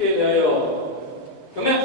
함께 대하여 경례!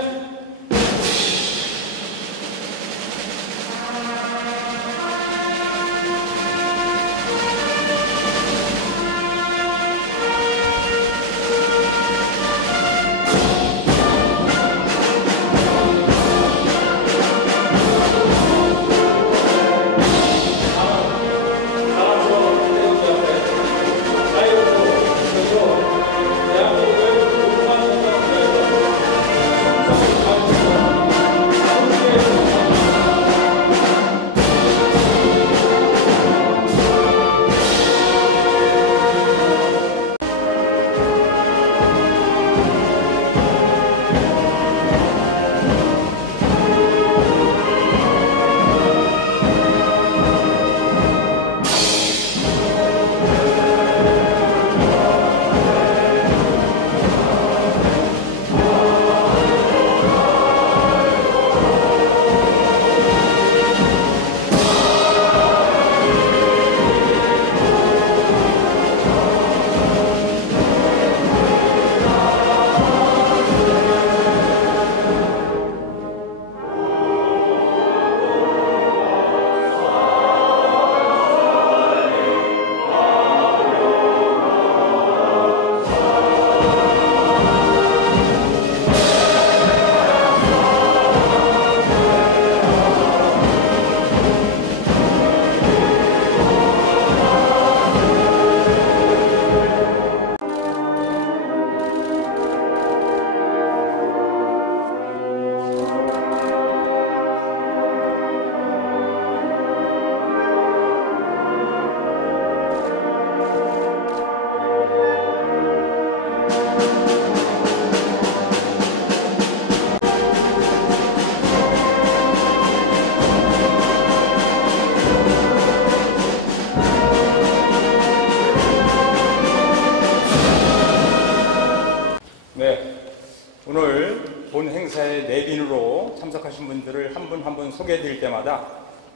오늘 본 행사에 내빈으로 참석하신 분들을 한 분 한 분 소개해 드릴 때마다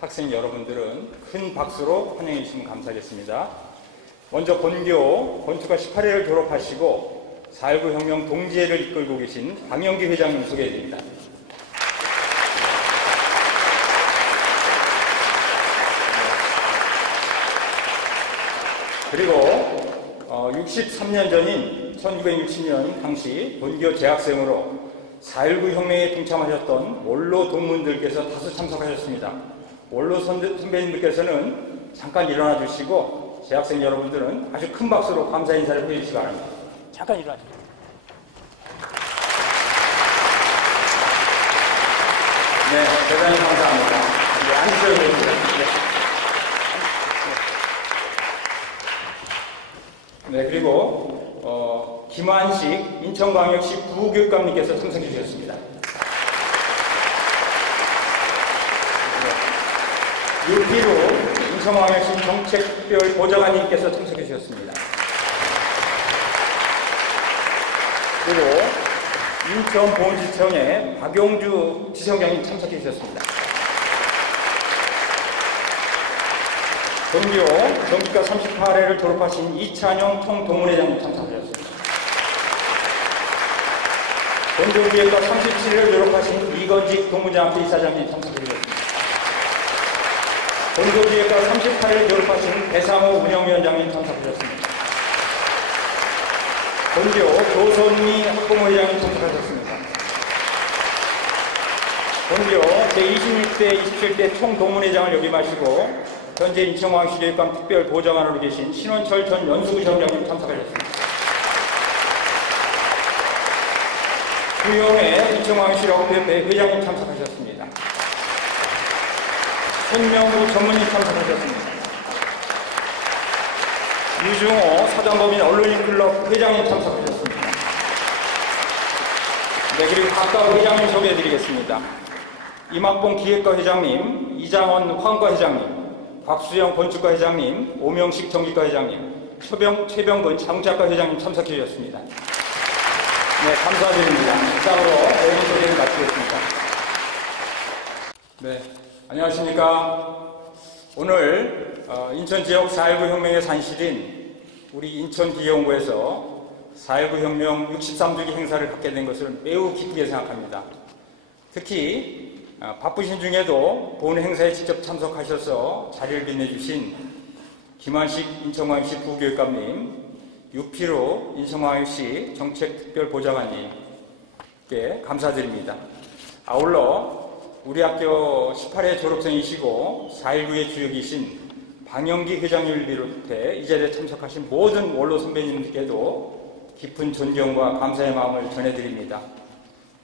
학생 여러분들은 큰 박수로 환영해 주시면 감사하겠습니다. 먼저 본교 건축과 18회를 졸업하시고 4.19 혁명 동지회를 이끌고 계신 박영기 회장님 소개해 드립니다. 그리고 63년 전인 1960년 당시 본교 재학생으로 4.19 혁명에 동참하셨던 원로 동문들께서 다수 참석하셨습니다. 원로 선배님들께서는 잠깐 일어나 주시고 재학생 여러분들은 아주 큰 박수로 감사 인사를 해주시기 바랍니다. 잠깐 일어나시죠. 네, 대단히 감사합니다. 네, 앉으셔도 됩니다. 네, 그리고 김환식 인천광역시 부교육감님께서 참석해 주셨습니다. 네. 유피로 인천광역시 정책특별보좌관님께서 참석해 주셨습니다. 그리고 인천보훈지청의 박용주 지청장님 참석해 주셨습니다. 본교 정기과 38회를 졸업하신 이찬용 총동문회장님 참석하셨습니다. 본교 기획과 37회를 졸업하신 이건직 동문장학회 이사장님 참석해주셨습니다. 본교 기획과 38회를 졸업하신 배상호 운영위원장님 참석하셨습니다. 본교 조선미 학부모회장님 참석하셨습니다. 본교 제26대, 27대 총동문회장을 역임하시고 현재 인천광역시 교육감 특별보좌관으로 계신 신원철 전 연수구청장님 참석하셨습니다. 구영애 인천광역시 럭비협회 회장님 참석하셨습니다. 손명우 전무님 참석하셨습니다. 유중호 사단법인 언론인클럽 회장님 참석하셨습니다. 네, 그리고 각각 회장님 소개해드리겠습니다. 임학봉 기획과 회장님, 이장원 화학과 회장님, 박수영 건축과 회장님, 오명식 정기과 회장님, 최병근 자동차과 회장님 참석해 주셨습니다. 네, 감사드립니다. 이상으로 내용 소개를 마치겠습니다. 네, 안녕하십니까. 오늘 인천 지역 4.19 혁명의 산실인 우리 인천기계공고에서 4.19 혁명 63주기 행사를 갖게 된 것을 매우 기쁘게 생각합니다. 특히 바쁘신 중에도 본 행사에 직접 참석하셔서 자리를 빛내주신 김한식 인천광역시 부교육감님, 유피로 인천광역시 정책특별보좌관님께 감사드립니다. 아울러 우리 학교 18회 졸업생이시고 4.19의 주역이신 방영기 회장님을 비롯해 이 자리에 참석하신 모든 원로 선배님들께도 깊은 존경과 감사의 마음을 전해드립니다.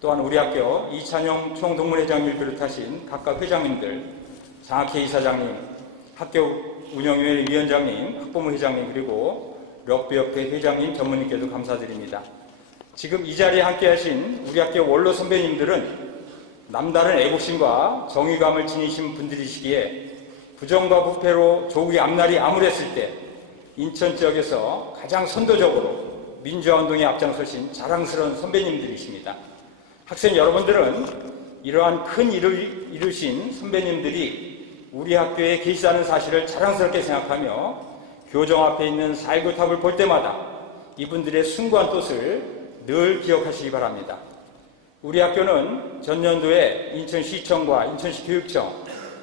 또한 우리 학교 이찬용 총동문회장님을 비롯하신 각각 회장님들, 장학회 이사장님, 학교 운영위원회 위원장님, 학부모 회장님, 그리고 럭비협회 회장님, 전무님께도 감사드립니다. 지금 이 자리에 함께하신 우리 학교 원로 선배님들은 남다른 애국심과 정의감을 지니신 분들이시기에 부정과 부패로 조국의 앞날이 암울했을 때 인천 지역에서 가장 선도적으로 민주화운동에 앞장서신 자랑스러운 선배님들이십니다. 학생 여러분들은 이러한 큰 일을 이루신 선배님들이 우리 학교에 계시다는 사실을 자랑스럽게 생각하며 교정 앞에 있는 4.19 탑을 볼 때마다 이분들의 숭고한 뜻을 늘 기억하시기 바랍니다. 우리 학교는 전년도에 인천시청과 인천시 교육청,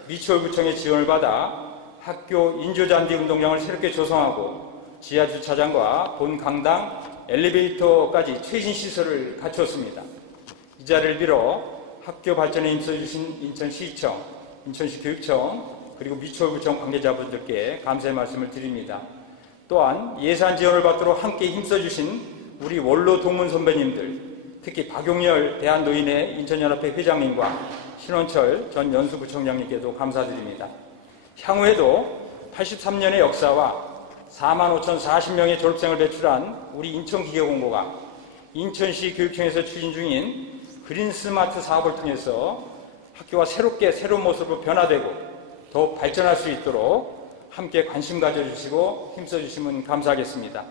미추홀구청의 지원을 받아 학교 인조잔디 운동장을 새롭게 조성하고 지하주차장과 본 강당, 엘리베이터까지 최신 시설을 갖추었습니다. 이 자리를 빌어 학교 발전에 힘써주신 인천시청, 인천시 교육청, 그리고 미추홀구청 관계자분들께 감사의 말씀을 드립니다. 또한 예산 지원을 받도록 함께 힘써주신 우리 원로 동문 선배님들, 특히 박용렬 대한노인회 인천연합회 회장님과 신원철 전 연수구청장님께도 감사드립니다. 향후에도 83년의 역사와 45,040명의 졸업생을 배출한 우리 인천기계공고가 인천시 교육청에서 추진 중인 그린스마트 사업을 통해서 학교가 새로운 모습으로 변화되고 더욱 발전할 수 있도록 함께 관심 가져주시고 힘써주시면 감사하겠습니다.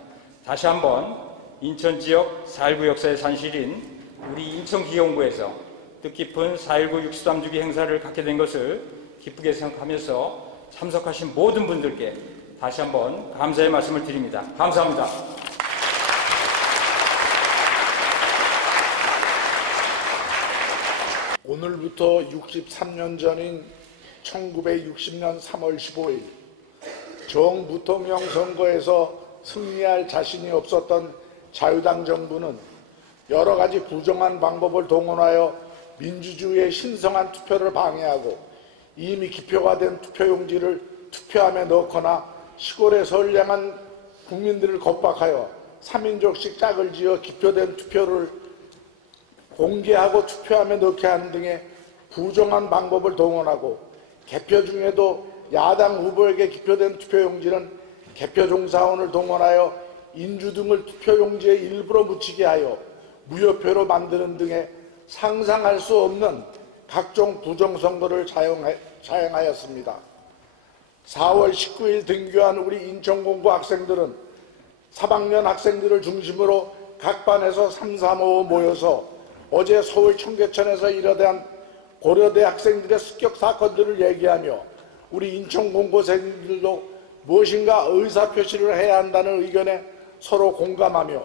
다시 한번 인천 지역 4.19 역사의 산실인 우리 인천기계공고에서 뜻깊은 4.19 63주기 행사를 갖게 된 것을 기쁘게 생각하면서 참석하신 모든 분들께 다시 한번 감사의 말씀을 드립니다. 감사합니다. 오늘부터 63년 전인 1960년 3월 15일 정부통령 선거에서 승리할 자신이 없었던 자유당 정부는 여러 가지 부정한 방법을 동원하여 민주주의의 신성한 투표를 방해하고 이미 기표가 된 투표용지를 투표함에 넣거나 시골의 선량한 국민들을 겁박하여 3인족씩 짝을 지어 기표된 투표를 공개하고 투표함에 넣게 하는 등의 부정한 방법을 동원하고 개표 중에도 야당 후보에게 기표된 투표용지는 개표종사원을 동원하여 인주 등을 투표용지에 일부러 묻히게 하여 무효표로 만드는 등의 상상할 수 없는 각종 부정선거를 자행하였습니다. 4월 19일 등교한 우리 인천공고 학생들은 3학년 학생들을 중심으로 각 반에서 3, 4, 5 모여서 어제 서울 청계천에서 일어난 고려대 학생들의 습격 사건들을 얘기하며 우리 인천공고생들도 무엇인가 의사표시를 해야 한다는 의견에 서로 공감하며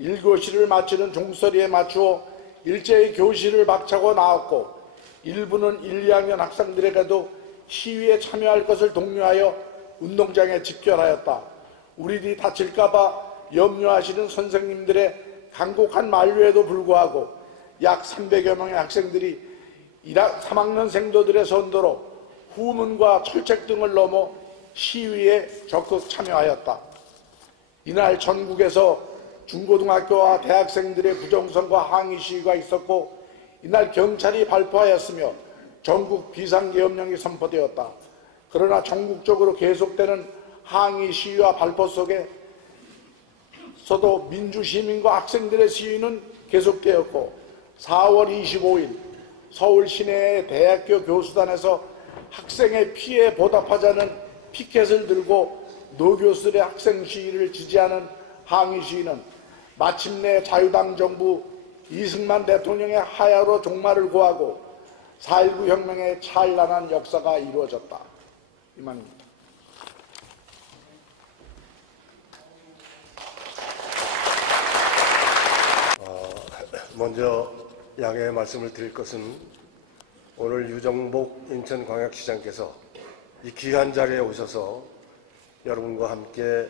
1교시를 마치는 종소리에 맞추어 일제히 교실을 박차고 나왔고 일부는 1, 2학년 학생들에게도 시위에 참여할 것을 독려하여 운동장에 집결하였다. 우리들이 다칠까봐 염려하시는 선생님들의 간곡한 만류에도 불구하고 약 300여 명의 학생들이 3학년 생도들의 선도로 후문과 철책 등을 넘어 시위에 적극 참여하였다. 이날 전국에서 중고등학교와 대학생들의 부정선거 항의 시위가 있었고 이날 경찰이 발포하였으며 전국 비상계엄령이 선포되었다. 그러나 전국적으로 계속되는 항의 시위와 발포 속에서도 민주시민과 학생들의 시위는 계속되었고 4월 25일 서울 시내의 대학교 교수단에서 학생의 피해에 보답하자는 피켓을 들고 노교수들의 학생 시위를 지지하는 항의 시위는 마침내 자유당 정부 이승만 대통령의 하야로 종말을 고하고 4.19 혁명의 찬란한 역사가 이루어졌다. 이만입니다. 먼저 양해의 말씀을 드릴 것은 오늘 유정복 인천광역시장께서 이 귀한 자리에 오셔서 여러분과 함께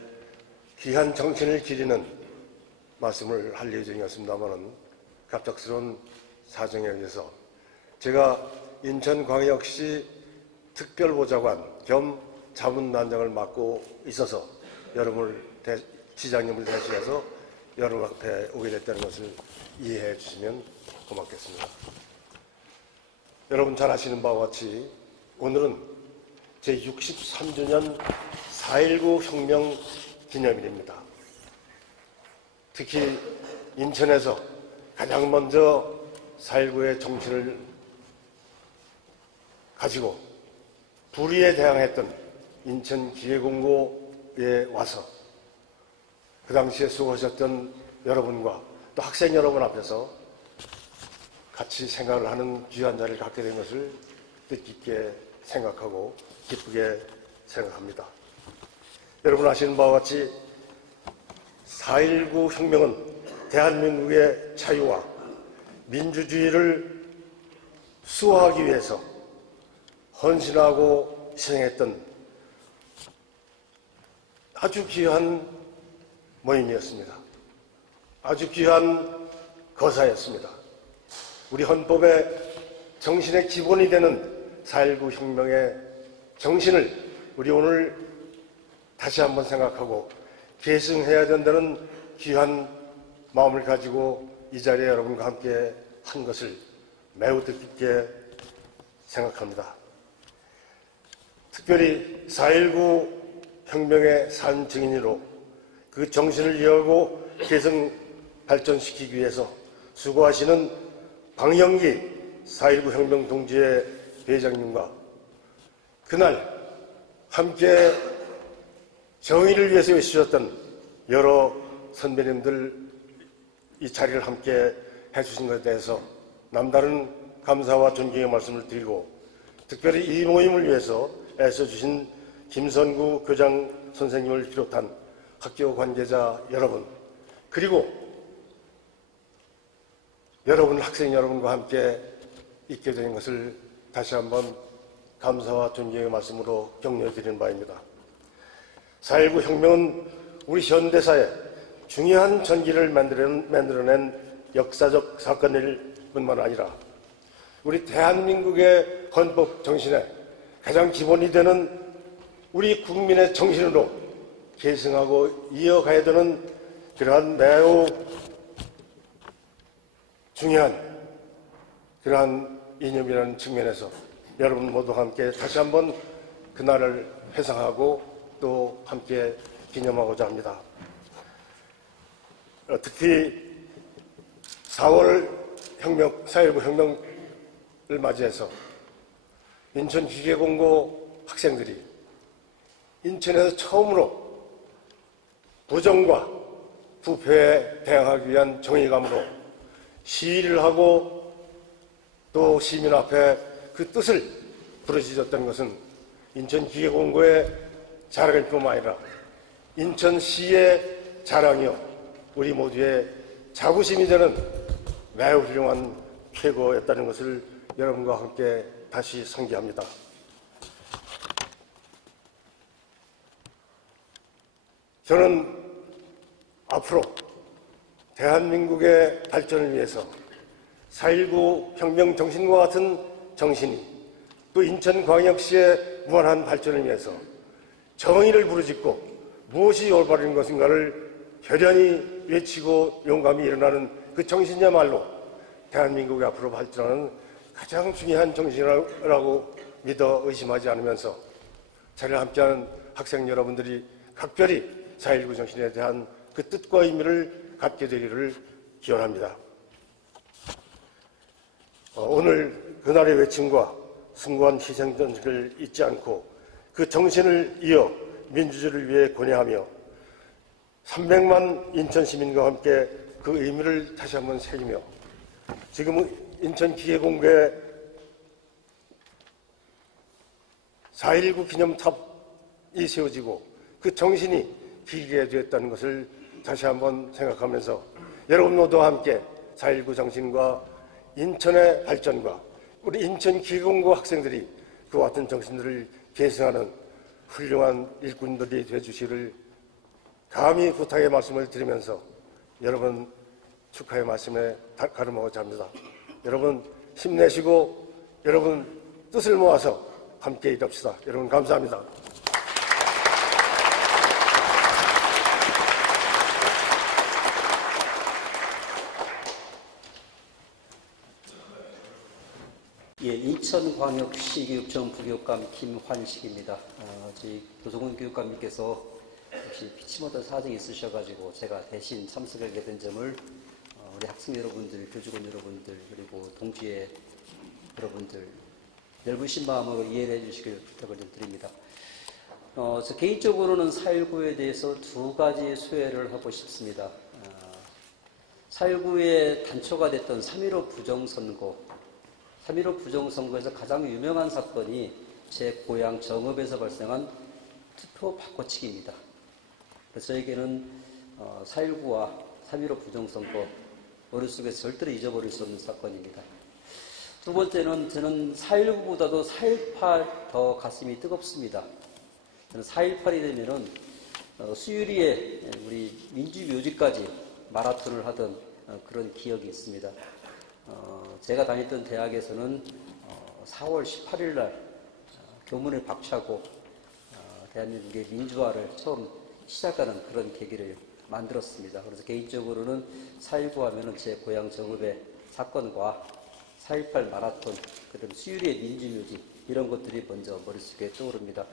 귀한 정신을 기리는 말씀을 할 예정이었습니다마는 갑작스러운 사정에 의해서 제가 인천광역시 특별보좌관 겸 자문단장을 맡고 있어서 시장님을 대신해서 여러분 앞에 오게 됐다는 것을 이해해 주시면 고맙겠습니다. 여러분 잘 아시는 바와 같이 오늘은 제63주년 4.19 혁명 기념일입니다. 특히 인천에서 가장 먼저 4.19의 정신을 가지고 불의에 대항했던 인천기계공고에 와서 그 당시에 수고하셨던 여러분과 또 학생 여러분 앞에서 같이 생각을 하는 귀한 자리를 갖게 된 것을 뜻깊게 생각하고 기쁘게 생각합니다. 여러분 아시는 바와 같이 4.19 혁명은 대한민국의 자유와 민주주의를 수호하기 위해서 헌신하고 희생했던 아주 귀한 모임이었습니다. 아주 귀한 거사였습니다. 우리 헌법의 정신의 기본이 되는 4.19 혁명의 정신을 우리 오늘 다시 한번 생각하고 계승해야 된다는 귀한 마음을 가지고 이 자리에 여러분과 함께 한 것을 매우 뜻깊게 생각합니다. 특별히 4.19 혁명의 산 증인으로 그 정신을 이어가고 계승 발전시키기 위해서 수고하시는 방영기 4.19 혁명 동지회 회장님과 그날 함께 정의를 위해서 외치셨던 여러 선배님들 이 자리를 함께 해주신 것에 대해서 남다른 감사와 존경의 말씀을 드리고 특별히 이 모임을 위해서 애써주신 김선구 교장 선생님을 비롯한 학교 관계자 여러분 그리고 여러분 학생 여러분과 함께 있게 된 것을 다시 한번 감사와 존경의 말씀으로 격려해 드리는 바입니다. 4.19 혁명은 우리 현대사에 중요한 전기를 만들어낸 역사적 사건일 뿐만 아니라 우리 대한민국의 헌법 정신에 가장 기본이 되는 우리 국민의 정신으로 계승하고 이어가야 되는 그러한 매우 중요한 그러한 이념이라는 측면에서 여러분 모두 함께 다시 한번 그날을 회상하고 또 함께 기념하고자 합니다. 특히 4월 4.19 혁명을 맞이해서 인천기계공고 학생들이 인천에서 처음으로 부정과 부패에 대항하기 위한 정의감으로 시위를 하고 또 시민 앞에 그 뜻을 부르짖었던 것은 인천기계공고의 자랑일 뿐만 아니라 인천시의 자랑이요 우리 모두의 자부심이 되는 매우 훌륭한 쾌거였다는 것을 여러분과 함께 다시 상기합니다. 저는 앞으로 대한민국의 발전을 위해서 4.19 혁명 정신과 같은 정신이 또 인천광역시의 무한한 발전을 위해서 정의를 부르짖고 무엇이 올바른 것인가를 결연히 외치고 용감히 일어나는 그 정신이야말로 대한민국이 앞으로 발전하는 가장 중요한 정신이라고 믿어 의심하지 않으면서 저를 함께하는 학생 여러분들이 각별히 4.19 정신에 대한 그 뜻과 의미를 갖게 되기를 기원합니다. 오늘 그날의 외침과 숭고한 희생 정신을 잊지 않고 그 정신을 이어 민주주의를 위해 고뇌하며 300만 인천 시민과 함께 그 의미를 다시 한번 새기며 지금 인천기계공고에 4.19 기념탑이 세워지고 그 정신이 기게 되었다는 것을 다시 한번 생각하면서 여러분 모두와 함께 4.19 정신과 인천의 발전과 우리 인천기계공고 학생들이 그와 같은 정신들을 계승하는 훌륭한 일꾼들이 되어주시기를 감히 부탁의 말씀을 드리면서 여러분 축하의 말씀에 가름하고자 합니다. 여러분 힘내시고 여러분 뜻을 모아서 함께 일합시다. 여러분 감사합니다. 예, 인천광역시 교육청 부교감 김환식입니다. 저희 도성훈 교육감님께서 혹시 피치 못한 사정이 있으셔가지고 제가 대신 참석하게 된 점을 우리 학생 여러분들, 교직원 여러분들, 그리고 동지의 여러분들 넓으신 마음으로 이해해 주시길 부탁을 좀 드립니다. 저 개인적으로는 4.19에 대해서 두 가지 소회를 하고 싶습니다. 4.19의 단초가 됐던 3.15 부정선거, 3.15 부정선거에서 가장 유명한 사건이 제 고향 정읍에서 발생한 투표 바꿔치기입니다. 그래서 저에게는 4.19와 3.15 부정선거 머릿속에서 절대로 잊어버릴 수 없는 사건입니다. 두 번째는 저는 4.19보다도 4.18 더 가슴이 뜨겁습니다. 저는 4.18이 되면은 수유리에 우리 민주묘지까지 마라톤을 하던 그런 기억이 있습니다. 제가 다녔던 대학에서는 4월 18일 날 교문을 박차고 대한민국의 민주화를 처음 시작하는 그런 계기를 만들었습니다. 그래서 개인적으로는 4.19 하면은 제 고향 정읍의 사건과 4.18 마라톤, 그리고 수유리의 민주묘지 이런 것들이 먼저 머릿속에 떠오릅니다.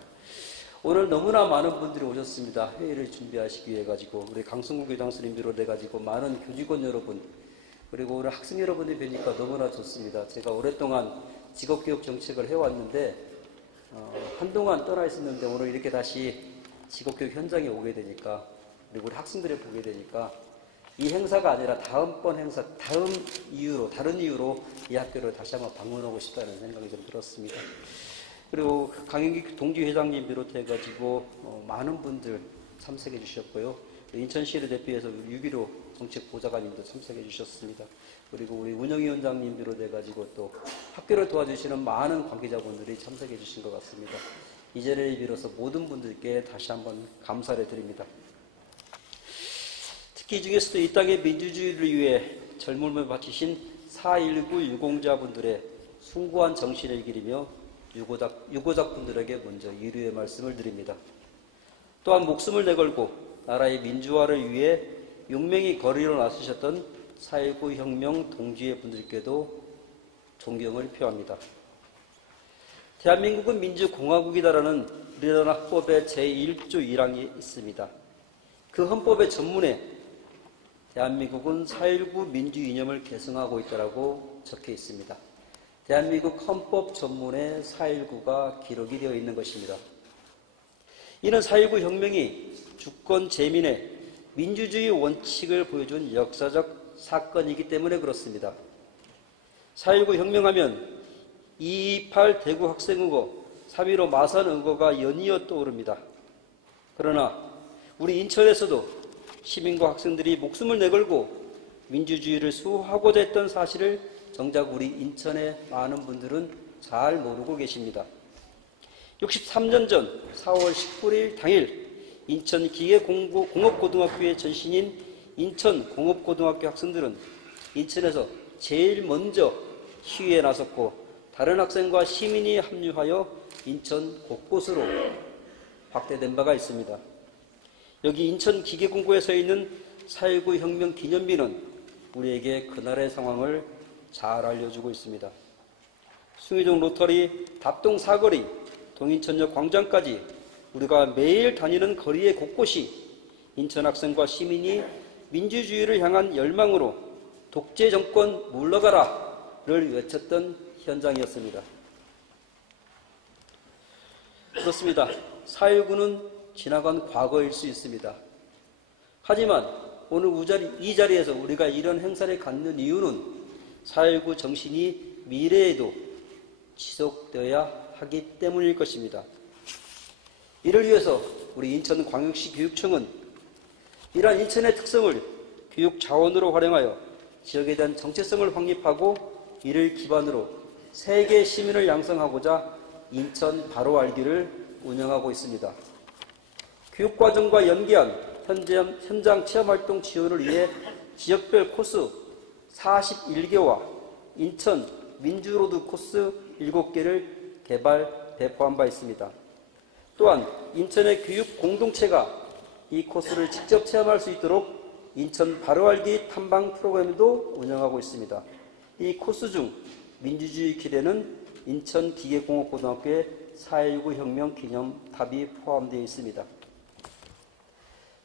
오늘 너무나 많은 분들이 오셨습니다. 회의를 준비하시기 위해 가지고 우리 강승구 교장선생님 비롯해 가지고 많은 교직원 여러분, 그리고 우리 학생 여러분들 뵈니까 너무나 좋습니다. 제가 오랫동안 직업교육 정책을 해왔는데 한동안 떠나 있었는데 오늘 이렇게 다시 직업교육 현장에 오게 되니까, 그리고 우리 학생들을 보게 되니까 이 행사가 아니라 다음번 행사, 다른 이유로 이 학교를 다시 한번 방문하고 싶다는 생각이 좀 들었습니다. 그리고 강영기 동지회장님 비롯해가지고 많은 분들 참석해 주셨고요. 인천시를 대표해서 6.15 정책보좌관님도 참석해 주셨습니다. 그리고 우리 운영위원장님 비롯해가지고 또 학교를 도와주시는 많은 관계자분들이 참석해 주신 것 같습니다. 이 자리를 빌어서 모든 분들께 다시 한번 감사를 드립니다. 특히 이 중에서도 이 땅의 민주주의를 위해 젊음을 바치신 4.19 유공자분들의 숭고한 정신을 기리며 유고작분들에게 먼저 위로의 말씀을 드립니다. 또한 목숨을 내걸고 나라의 민주화를 위해 용맹히 거리로 나서셨던 4.19 혁명 동지의 분들께도 존경을 표합니다. 대한민국은 민주공화국이다라는 우리나라 헌법의 제1조 1항이 있습니다. 그 헌법의 전문에 대한민국은 4.19 민주 이념을 계승하고 있다고 적혀 있습니다. 대한민국 헌법 전문에 4.19가 기록이 되어 있는 것입니다. 이는 4.19 혁명이 주권 재민의 민주주의 원칙을 보여준 역사적 사건이기 때문에 그렇습니다. 4.19 혁명하면 2.28 대구 학생의거, 3.15 마산의거가 연이어 떠오릅니다. 그러나 우리 인천에서도 시민과 학생들이 목숨을 내걸고 민주주의를 수호하고자 했던 사실을 정작 우리 인천의 많은 분들은 잘 모르고 계십니다. 63년 전 4월 19일 당일 인천기계공업고등학교의 전신인 인천공업고등학교 학생들은 인천에서 제일 먼저 시위에 나섰고 다른 학생과 시민이 합류하여 인천 곳곳으로 확대된 바가 있습니다. 여기 인천기계공고에 서 있는 4.19 혁명 기념비는 우리에게 그날의 상황을 잘 알려주고 있습니다. 숭의동 로터리, 답동 사거리, 동인천역 광장까지 우리가 매일 다니는 거리의 곳곳이 인천 학생과 시민이 민주주의를 향한 열망으로 독재 정권 물러가라를 외쳤던 현장이었습니다. 그렇습니다. 4.19는 지나간 과거일 수 있습니다. 하지만 오늘 이 자리에서 우리가 이런 행사를 갖는 이유는 4.19 정신이 미래에도 지속되어야 하기 때문일 것입니다. 이를 위해서 우리 인천광역시 교육청은 이러한 인천의 특성을 교육 자원으로 활용하여 지역에 대한 정체성을 확립하고 이를 기반으로 세계 시민을 양성하고자 인천 바로 알기를 운영하고 있습니다. 교육과정과 연계한 현장 체험활동 지원을 위해 지역별 코스 41개와 인천 민주로드 코스 7개를 개발, 배포한 바 있습니다. 또한 인천의 교육 공동체가 이 코스를 직접 체험할 수 있도록 인천 바로알기 탐방 프로그램도 운영하고 있습니다. 이 코스 중 민주주의 기대는 인천기계공업고등학교의 4.19 혁명 기념탑이 포함되어 있습니다.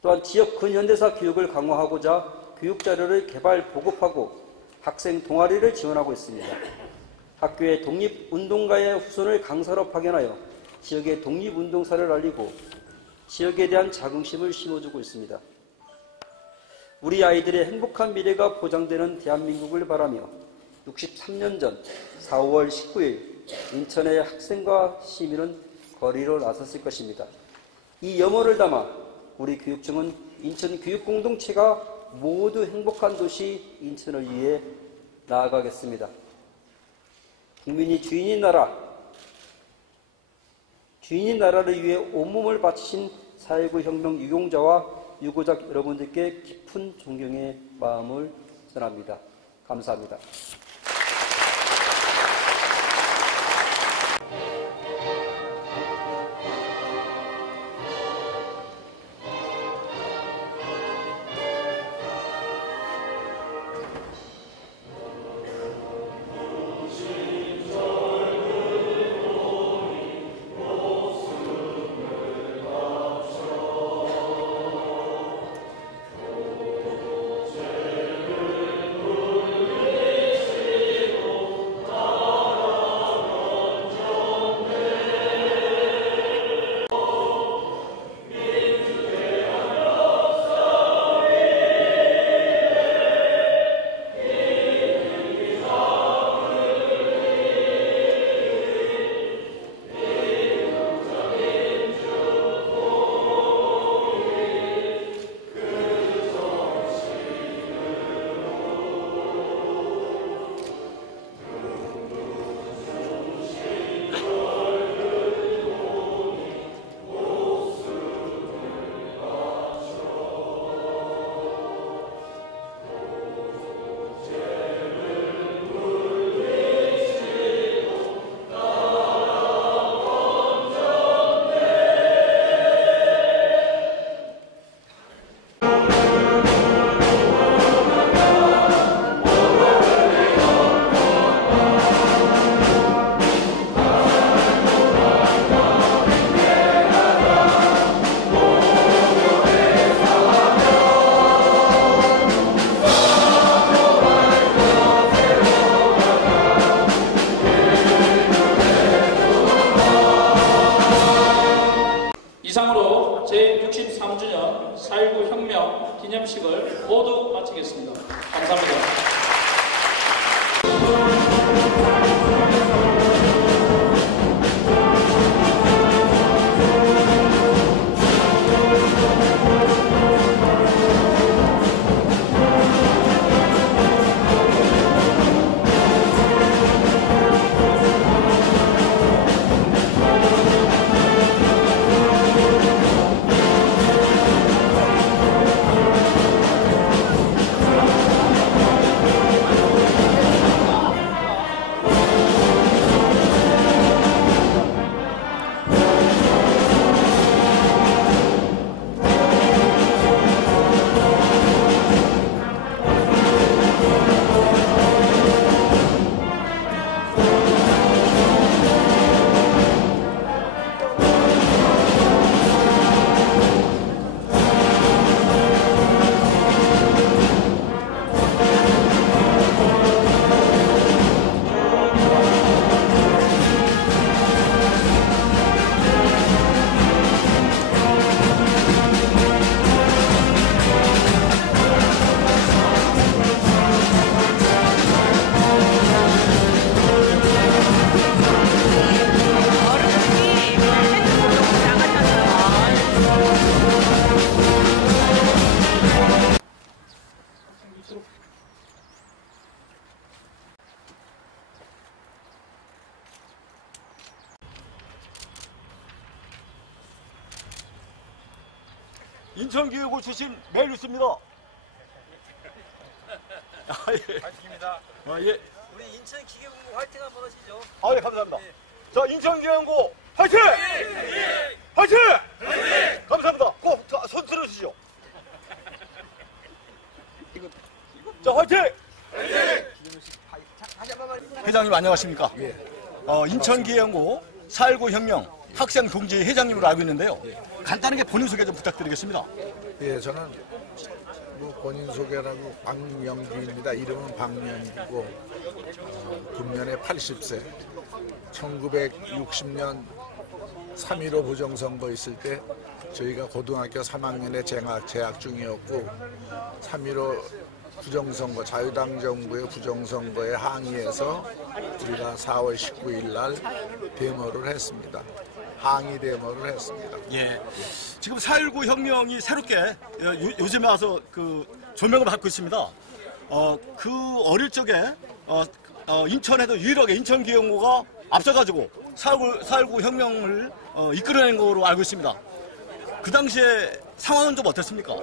또한 지역 근현대사 교육을 강화하고자 교육자료를 개발, 보급하고 학생 동아리를 지원하고 있습니다. 학교의 독립운동가의 후손을 강사로 파견하여 지역의 독립운동사를 알리고 지역에 대한 자긍심을 심어주고 있습니다. 우리 아이들의 행복한 미래가 보장되는 대한민국을 바라며 63년 전 4월 19일 인천의 학생과 시민은 거리로 나섰을 것입니다. 이 염원을 담아 우리 교육청은 인천 교육공동체가 모두 행복한 도시 인천을 위해 나아가겠습니다. 국민이 주인인 나라를 위해 온몸을 바치신 4.19 혁명 유공자와 유고자 여러분들께 깊은 존경의 마음을 전합니다. 감사합니다. 인천교육고 출신 멜루스입니다. 반갑습니다. 예. 우리 인천기계공고 화이팅 한번 하시죠. 예, 감사합니다. 자, 인천교육고 화이팅! 화이팅! 감사합니다. 꼭 손 들어주시죠. 자, 화이팅! 회장님 안녕하십니까? 인천기계연고 4.19 혁명 학생 동지 회장님으로 알고 있는데요. 간단하게 본인 소개 좀 부탁드리겠습니다. 예, 저는 본인 소개라고 박명규입니다. 이름은 박명규고 금년에 80세. 1960년 3.15 부정선거 있을 때 저희가 고등학교 3학년에 재학 중이었고 3.15 부정선거, 자유당 정부의 부정선거에 항의해서 우리가 4월 19일 날 데모를 했습니다. 항의 데모를 했습니다. 예. 지금 4.19 혁명이 새롭게 요즘에 와서 그 조명을 받고 있습니다. 그 어릴 적에 인천에도 유일하게 인천기계연고가 앞서가지고 4.19 혁명을 이끌어낸 거로 알고 있습니다. 그 당시에 상황은 좀 어땠습니까?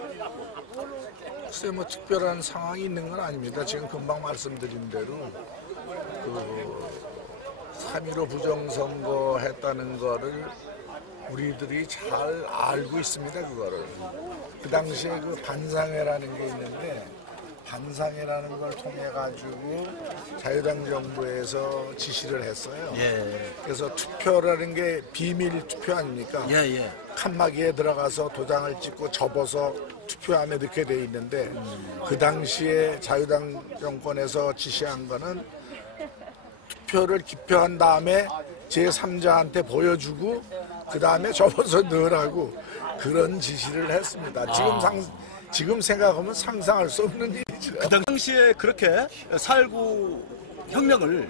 글쎄 뭐 특별한 상황이 있는 건 아닙니다. 지금 금방 말씀드린 대로 그 3.15 부정선거 했다는 거를 우리들이 잘 알고 있습니다. 그거를. 그 당시에 그 반상회라는 게 있는데 반상회라는 걸 통해 가지고 자유당 정부에서 지시를 했어요. 예. 그래서 투표라는 게 비밀 투표 아닙니까? 예. 칸막이에 들어가서 도장을 찍고 접어서 투표함에 넣게 돼 있는데 그 당시에 자유당 정권에서 지시한 거는 투표를 기표한 다음에 제3자한테 보여주고 그 다음에 접어서 넣으라고 그런 지시를 했습니다. 지금 생각하면 상상할 수 없는 일이죠. 그 당시에 그렇게 4.19 혁명을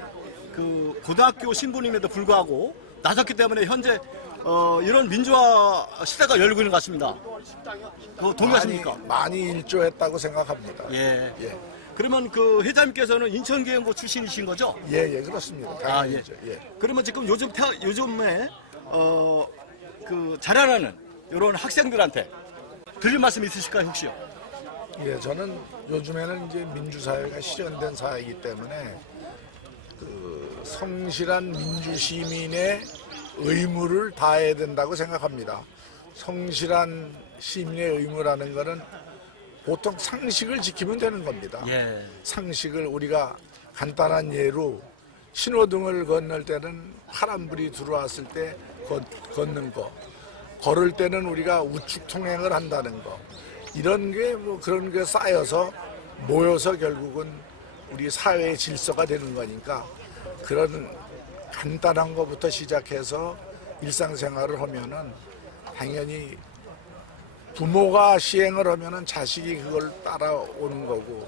그 고등학교 신분임에도 불구하고 나섰기 때문에 현재 이런 민주화 시대가 열리고 있는 것 같습니다. 동의하십니까? 많이 일조했다고 생각합니다. 예. 예. 그러면 그 회장님께서는 인천기계연고 출신이신 거죠? 예, 그렇습니다. 당연히죠. 예. 그러면 지금 요즘에 그 자라나는 이런 학생들한테 드릴 말씀 있으실까요, 혹시요? 예, 저는 요즘에는 이제 민주사회가 실현된 사회이기 때문에 그 성실한 민주시민의 의무를 다해야 된다고 생각합니다. 성실한 시민의 의무라는 것은 보통 상식을 지키면 되는 겁니다. 예. 상식을 우리가 간단한 예로 신호등을 건널 때는 파란불이 들어왔을 때 걷는 거, 걸을 때는 우리가 우측 통행을 한다는 거, 이런 게 뭐 그런 게 쌓여서 모여서 결국은 우리 사회의 질서가 되는 거니까 그런 간단한 것부터 시작해서 일상생활을 하면은 당연히 부모가 시행을 하면은 자식이 그걸 따라오는 거고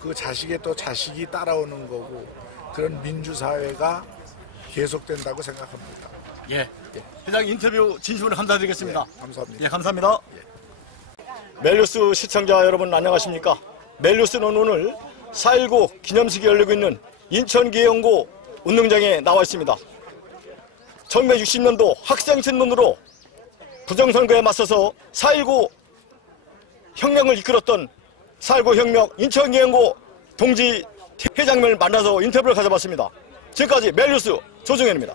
그 자식의 또 자식이 따라오는 거고 그런 민주사회가 계속된다고 생각합니다. 예. 회장 인터뷰 진심으로 감사드리겠습니다. 예, 감사합니다. 예, 감사합니다. 멜루스 시청자 여러분 안녕하십니까? 멜루스는 오늘 4.19 기념식이 열리고 있는 인천기계연고 운동장에 나와 있습니다. 1960년도 학생 신분으로 부정선거에 맞서서 4.19 혁명을 이끌었던 4.19 혁명 인천기계연고 동지 회장님을 만나서 인터뷰를 가져봤습니다. 지금까지 멜루스 조중현입니다.